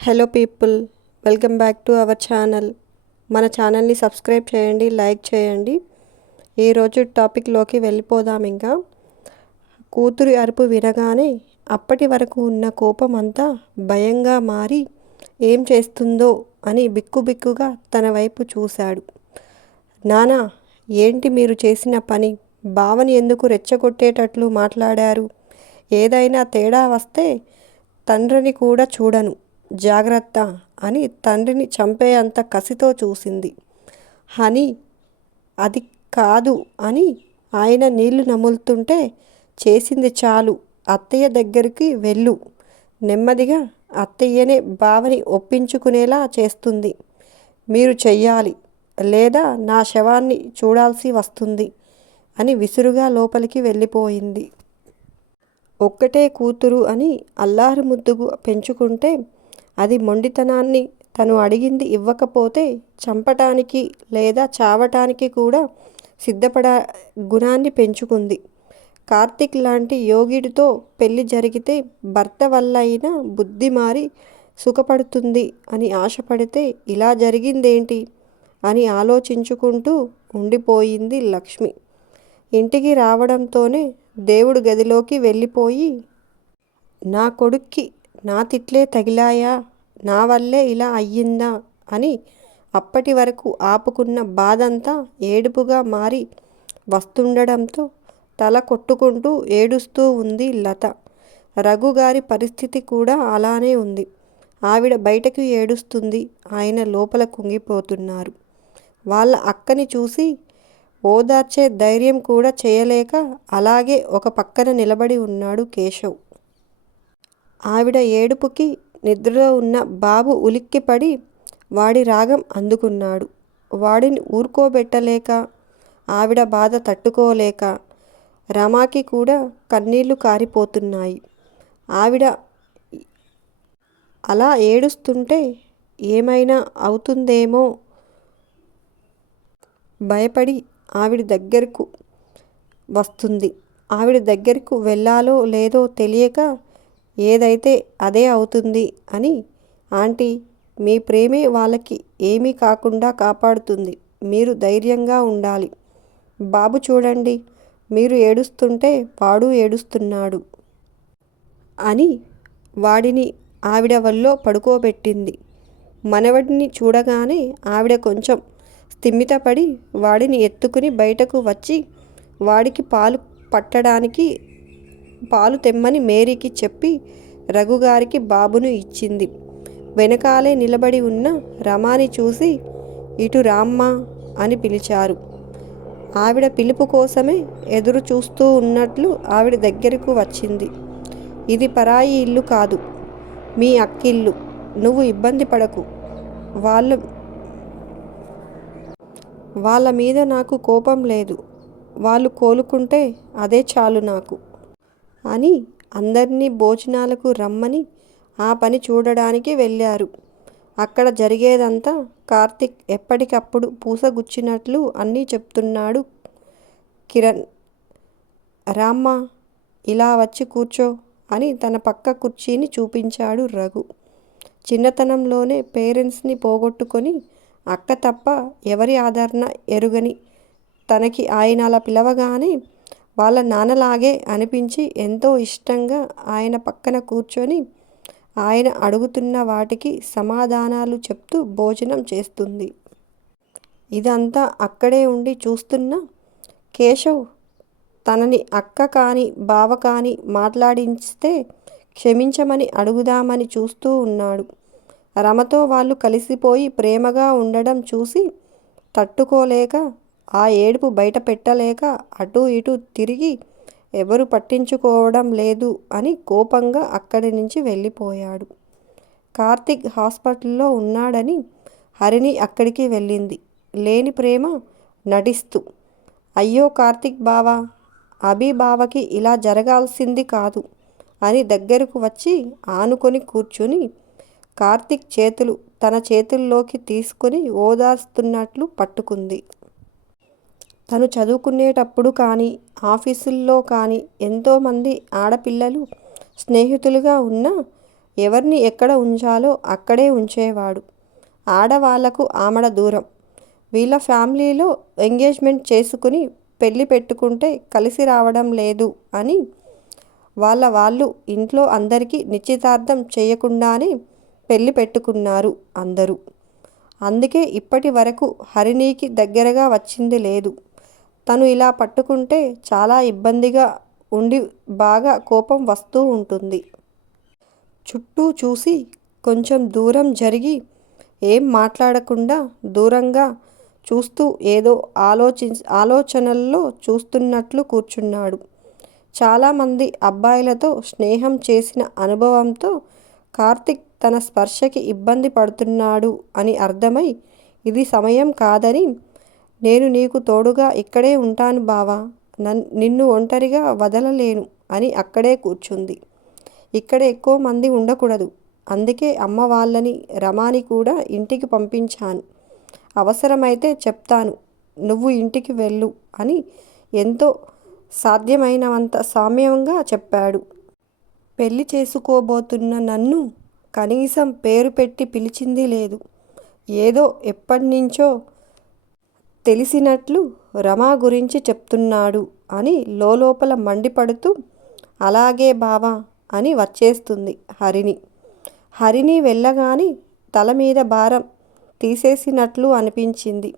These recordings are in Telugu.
Hello people, welcome back to our channel. మన ఛానల్ని సబ్స్క్రైబ్ చేయండి, లైక్ చేయండి. ఈరోజు టాపిక్లోకి వెళ్ళిపోదాం. ఇంకా కూతురి అరుపు వినగానే అప్పటి వరకు ఉన్న కోపం అంతా భయంగా మారి ఏం చేస్తుందో అని బిక్కుబిక్కుగా తన వైపు చూశాడు. నానా, ఏంటి మీరు చేసిన పని? బావని ఎందుకు రెచ్చగొట్టేటట్లు మాట్లాడారు? ఏదైనా తేడా వస్తే తండ్రిని కూడా చూడను, జాగ్రత్త అని తండ్రిని చంపేంత కసితో చూసింది. హనీ, అది కాదు అని ఆయన నీళ్లు నములుతుంటే, చేసింది చాలు, అత్తయ్య దగ్గరికి వెళ్ళు. నెమ్మదిగా అత్తయ్యనే బావని ఒప్పించుకునేలా చేస్తుంది. మీరు చెయ్యాలి, లేదా నా శవాన్ని చూడాల్సి వస్తుంది అని విసురుగా లోపలికి వెళ్ళిపోయింది. ఒక్కటే కూతురు అని అల్లారు ముద్దుగు పెంచుకుంటే అది మొండితనాన్ని, తను అడిగింది ఇవ్వకపోతే చంపటానికి లేదా చావటానికి కూడా సిద్ధపడ గుణాన్ని పెంచుకుంది. కార్తీక్ లాంటి యోగిడితో పెళ్లి జరిగితే భర్త వల్ల అయినా బుద్ధి మారి సుఖపడుతుంది అని ఆశపడితే ఇలా జరిగిందేంటి అని ఆలోచించుకుంటూ ఉండిపోయింది లక్ష్మి. ఇంటికి రావడంతోనే దేవుడు గదిలోకి వెళ్ళిపోయి, నా కొడుక్కి నా తిట్లే తగిలాయా, నా వల్లే ఇలా అయ్యిందా అని అప్పటి వరకు ఆపుకున్న బాధంతా ఏడుపుగా మారి వస్తుండడంతో తల కొట్టుకుంటూ ఏడుస్తూ ఉంది లత. రఘుగారి పరిస్థితి కూడా అలానే ఉంది. ఆవిడ బయటకు ఏడుస్తుంది, ఆయన లోపల కుంగిపోతున్నారు. వాళ్ళ అక్కని చూసి ఓదార్చే ధైర్యం కూడా చేయలేక అలాగే ఒక పక్కన నిలబడి ఉన్నాడు కేశవ్. ఆవిడ ఏడుపుకి నిద్రలో ఉన్న బాబు ఉలిక్కిపడి వాడి రాగం అందుకున్నాడు. వాడిని ఊరుకోబెట్టలేక, ఆవిడ బాధ తట్టుకోలేక రమాకి కూడా కన్నీళ్లు కారిపోతున్నాయి. ఆవిడ అలా ఏడుస్తుంటే ఏమైనా అవుతుందేమో భయపడి ఆవిడ దగ్గరకు వస్తుంది. ఆవిడ దగ్గరకు వెళ్ళాలో లేదో తెలియక, ఏదైతే అదే అవుతుంది అని, ఆంటీ, మీ ప్రేమే వాళ్ళకి ఏమీ కాకుండా కాపాడుతుంది. మీరు ధైర్యంగా ఉండాలి. బాబు చూడండి, మీరు ఏడుస్తుంటే వాడు ఏడుస్తున్నాడు అని వాడిని ఆవిడ వల్లో పడుకోబెట్టింది. మనవడిని చూడగానే ఆవిడ కొంచెం స్థిమితపడి వాడిని ఎత్తుకుని బయటకు వచ్చి వాడికి పాలు పట్టడానికి పాలు తెమ్మని మేరీకి చెప్పి రఘుగారికి బాబును ఇచ్చింది. వెనకాలే నిలబడి ఉన్న రమాని చూసి, ఇటు రామ్మా అని పిలిచారు. ఆవిడ పిలుపు కోసమే ఎదురు చూస్తూ ఉన్నట్లు ఆవిడ దగ్గరకు వచ్చింది. ఇది పరాయి ఇల్లు కాదు, మీ అక్కిల్లు. నువ్వు ఇబ్బంది పడకు. వాళ్ళ మీద నాకు కోపం లేదు. వాళ్ళు కోలుకుంటే అదే చాలు నాకు అని అందరినీ భోజనాలకు రమ్మని ఆ పని చూడడానికి వెళ్ళారు. అక్కడ జరిగేదంతా కార్తీక్ ఎప్పటికప్పుడు పూసగుచ్చినట్లు అన్నీ చెప్తున్నాడు కిరణ్. రామ్మా, ఇలా వచ్చి కూర్చో అని తన పక్క కుర్చీని చూపించాడు రఘు. చిన్నతనంలోనే పేరెంట్స్ని పోగొట్టుకొని అక్క తప్ప ఎవరి ఆదరణ ఎరుగని తనకి ఆయన అలా పిలవగానే వాళ్ళ నాన్నలాగే అనిపించి ఎంతో ఇష్టంగా ఆయన పక్కన కూర్చొని ఆయన అడుగుతున్న వాటికి సమాధానాలు చెప్తూ భోజనం చేస్తుంది. ఇదంతా అక్కడే ఉండి చూస్తున్న కేశవ్ తనని అక్క కాని బావ కాని మాట్లాడించితే క్షమించమని అడుగుదామని చూస్తూ ఉన్నాడు. రమతో వాళ్ళు కలిసిపోయి ప్రేమగా ఉండడం చూసి తట్టుకోలేక, ఆ ఏడుపు బయట పెట్టలేక అటూ ఇటూ తిరిగి ఎవరు పట్టించుకోవడం లేదు అని కోపంగా అక్కడి నుంచి వెళ్ళిపోయాడు. కార్తీక్ హాస్పిటల్లో ఉన్నాడని హరిణి అక్కడికి వెళ్ళింది, లేని ప్రేమ నటిస్తూ. అయ్యో కార్తీక్ బావా, అభి బావకి ఇలా జరగాల్సింది కాదు అని దగ్గరకు వచ్చి ఆనుకొని కూర్చుని కార్తీక్ చేతులు తన చేతుల్లోకి తీసుకుని ఓదార్స్తున్నట్లు పట్టుకుంది. తను చదువుకునేటప్పుడు కానీ, ఆఫీసుల్లో కానీ ఎంతోమంది ఆడపిల్లలు స్నేహితులుగా ఉన్నా ఎవరిని ఎక్కడ ఉంచాలో అక్కడే ఉంచేవాడు. ఆడవాళ్లకు ఆమడ దూరం. వీళ్ళ ఫ్యామిలీలో ఎంగేజ్మెంట్ చేసుకుని పెళ్లి పెట్టుకుంటే కలిసి రావడం లేదు అని వాళ్ళు ఇంట్లో అందరికీ నిశ్చితార్థం చేయకుండానే పెళ్లి పెట్టుకున్నారు అందరూ. అందుకే ఇప్పటి వరకు హరిణికి దగ్గరగా వచ్చింది లేదు. తను ఇలా పట్టుకుంటే చాలా ఇబ్బందిగా ఉండి బాగా కోపం వస్తూ ఉంటుంది. చుట్టూ చూసి కొంచెం దూరం జరిగి ఏం మాట్లాడకుండా దూరంగా చూస్తూ ఏదో ఆలోచనల్లో చూస్తున్నట్లు కూర్చున్నాడు. చాలామంది అబ్బాయిలతో స్నేహం చేసిన అనుభవంతో కార్తిక్ తన స్పర్శకి ఇబ్బంది పడుతున్నాడు అని అర్థమై ఇది సమయం కాదని, నేను నీకు తోడుగా ఇక్కడే ఉంటాను బావా, నిన్ను ఒంటరిగా వదలలేను అని అక్కడే కూర్చుంది. ఇక్కడ ఎక్కువ మంది ఉండకూడదు, అందుకే అమ్మ వాళ్ళని రమాని కూడా ఇంటికి పంపించాను. అవసరమైతే చెప్తాను, నువ్వు ఇంటికి వెళ్ళు అని ఎంతో సాధ్యమైనంత సామ్యంగా చెప్పాడు. పెళ్లి చేసుకోబోతున్న నన్ను కనీసం పేరు పెట్టి పిలిచింది లేదు. ఏదో ఎప్పటినుంచో తెలిసినట్లు రమా గురించి చెప్తున్నాడు అని లోపల మండిపడుతూ అలాగే బావా అని వచ్చేస్తుంది హరిణి. హరిణి వెళ్ళగానే తల మీద భారం తీసేసినట్లు అనిపించింది.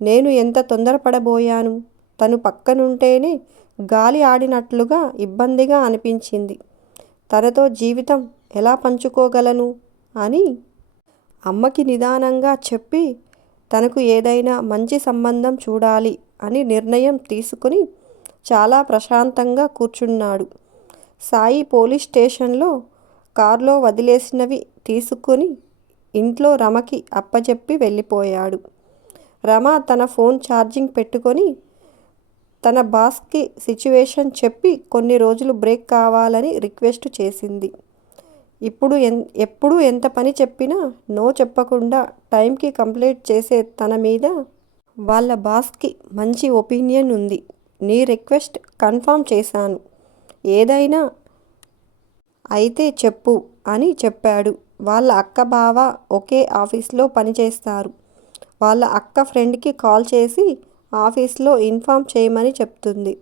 నేను ఎంత తొందరపడబోయాను. తను పక్కనుంటేనే గాలి ఆడినట్లుగా ఇబ్బందిగా అనిపించింది. తనతో జీవితం ఎలా పంచుకోగలను అని అమ్మకి నిదానంగా చెప్పి తనకు ఏదైనా మంచి సంబంధం చూడాలి అని నిర్ణయం తీసుకుని చాలా ప్రశాంతంగా కూర్చున్నాడు. సాయి పోలీస్ స్టేషన్లో కారులో వదిలేసినవి తీసుకుని ఇంట్లో రమకి అప్పచెప్పి వెళ్ళిపోయాడు. రమ తన ఫోన్ ఛార్జింగ్ పెట్టుకొని తన బాస్కి సిచ్యువేషన్ చెప్పి కొన్ని రోజులు బ్రేక్ కావాలని రిక్వెస్ట్ చేసింది. ఎప్పుడు ఎంత పని చెప్పినా నో చెప్పకుండా టైంకి కంప్లీట్ చేసే తన మీద వాళ్ళ బాస్కి మంచి ఒపీనియన్ ఉంది. నీ రిక్వెస్ట్ కన్ఫర్మ్ చేశాను, ఏదైనా అయితే చెప్పు అని చెప్పాడు. వాళ్ళ అక్క బావ ఒకే ఆఫీస్లో పనిచేస్తారు. వాళ్ళ అక్క ఫ్రెండ్కి కాల్ చేసి ఆఫీస్లో ఇన్ఫామ్ చేయమని చెప్తుంది.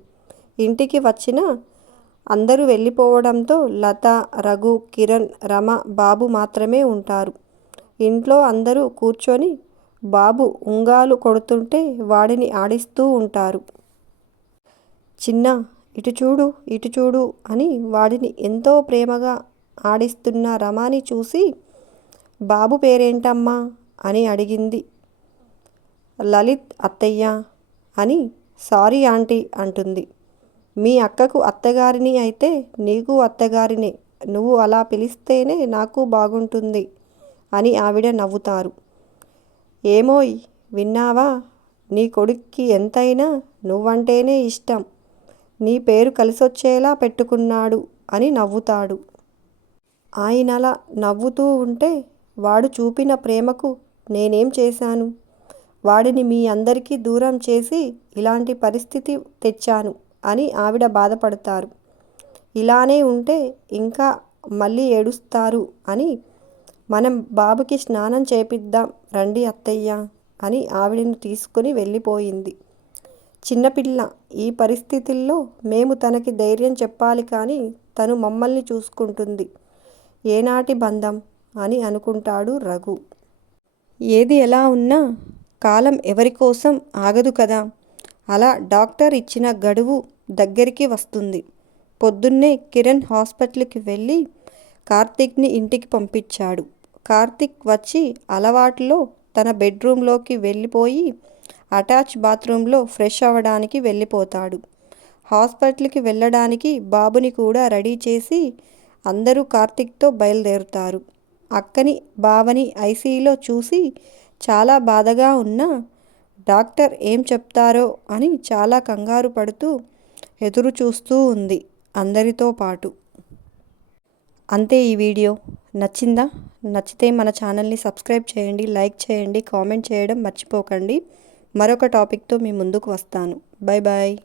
ఇంటికి వచ్చిన అందరూ వెళ్ళిపోవడంతో లత, రఘు, కిరణ్, రమ, బాబు మాత్రమే ఉంటారు. ఇంట్లో అందరూ కూర్చొని బాబు ఉంగాలు కొడుతుంటే వాడిని ఆడిస్తూ ఉంటారు. చిన్న ఇటు చూడు ఇటు చూడు అని వాడిని ఎంతో ప్రేమగా ఆడిస్తున్న రమాని చూసి బాబు పేరేంటమ్మా అని అడిగింది. లలిత్ అత్తయ్య అని. సారీ ఆంటీ అంటుంది. మీ అక్కకు అత్తగారిని అయితే నీకు అత్తగారినే, నువ్వు అలా పిలిస్తేనే నాకు బాగుంటుంది అని ఆవిడ నవ్వుతారు. ఏమోయ్ విన్నావా, నీ కొడుక్కి ఎంతైనా నువ్వంటేనే ఇష్టం, నీ పేరు కలిసొచ్చేలా పెట్టుకున్నాడు అని నవ్వుతాడు. ఆయనలా నవ్వుతూ ఉంటే వాడు చూపిన ప్రేమకు నేనేం చేశాను, వాడిని మీ అందరికీ దూరం చేసి ఇలాంటి పరిస్థితి తెచ్చాను అని ఆవిడ బాధపడతారు. ఇలానే ఉంటే ఇంకా మళ్ళీ ఏడుస్తారు అని మనం బాబుకి స్నానం చేపిద్దాం రండి అత్తయ్య అని ఆవిడని తీసుకుని వెళ్ళిపోయింది. చిన్నపిల్ల, ఈ పరిస్థితుల్లో మేము తనకి ధైర్యం చెప్పాలి కానీ తను మమ్మల్ని చూసుకుంటుంది, ఏనాటి బంధం అని అనుకుంటాడు రఘు. ఏది ఎలా ఉన్నా కాలం ఎవరికోసం ఆగదు కదా. అలా డాక్టర్ ఇచ్చిన గడువు దగ్గరికి వస్తుంది. పొద్దున్నే కిరణ్ హాస్పిటల్కి వెళ్ళి కార్తిక్ని ఇంటికి పంపించాడు. కార్తిక్ వచ్చి అలవాటులో తన బెడ్రూమ్లోకి వెళ్ళిపోయి అటాచ్ బాత్రూంలో ఫ్రెష్ అవ్వడానికి వెళ్ళిపోతాడు. హాస్పిటల్కి వెళ్ళడానికి బాబుని కూడా రెడీ చేసి అందరూ కార్తిక్తో బయలుదేరుతారు. అక్కని బావని ఐసీయూలో చూసి చాలా బాధగా ఉన్నా డాక్టర్ ఏం చెప్తారో అని చాలా కంగారు పడుతూ ఎదురు చూస్తూ ఉంది అందరితో పాటు. అంతే ఈ వీడియో. నచ్చిందా? నచ్చితే మన ఛానల్ని సబ్స్క్రైబ్ చేయండి, లైక్ చేయండి, కామెంట్ చేయడం మర్చిపోకండి. మరొక టాపిక్తో మీ ముందుకు వస్తాను. Bye bye.